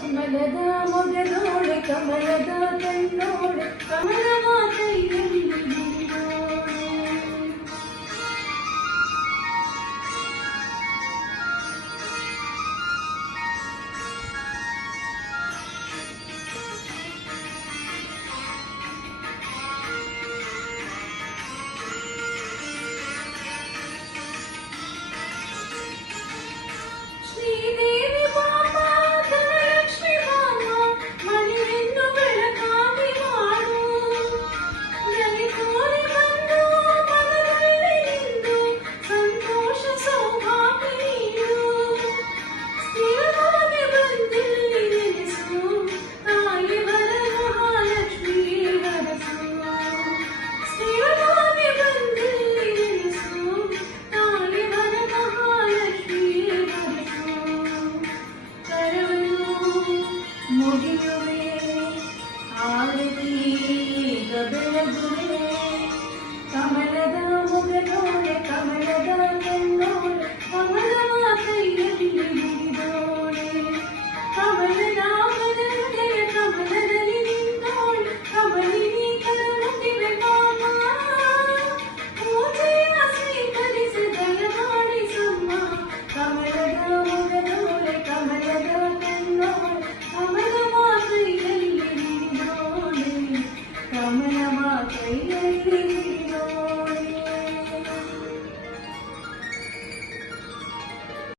ಕಮಲದ ಮೊಗದೋಳೆ ಕಮಲದ ಕಣ್ಣೋಳೆ ಕಮಲವ ಕೈಯಲ್ಲಿ ಹಿಡಿದೋಳೆ. ಶ್ರೀದೇವಿ ಬಾಮ ಧನಲಕ್ಷ್ಮಿ ಬಾಮ ಮನೆಯನ್ನು ಬೆಳಕಾಗಿ ಮಾಡು. ನಗೆ ತೋರಿ ಬಂದು ಮನದಲ್ಲಿ ನಿಂದು ಸಂತೋಷ ಸೌಭಾಗ್ಯ ನೀಡು. ಸ್ಥಿರವಾಗಿ ಬಂದಿಲ್ಲಿ ನೆಲೆಸು ತಾಯಿ ವರಮಹಾಲಕ್ಷ್ಮಿ ಹರಸು. ಸ್ಥಿರವಾಗಿ ಬಂದಿಲ್ಲಿ ನೆಲೆಸು ತಾಯಿ ವರಮಹಾಲಕ್ಷ್ಮಿ ಹರಸು. ಕರವನ್ನು ಮುಗಿಯುವೆ ಆರತಿ ಬೆಳಗುವೆ ಕಮಲದ ಮೊಗದೋಳೆ ಕಮಲದ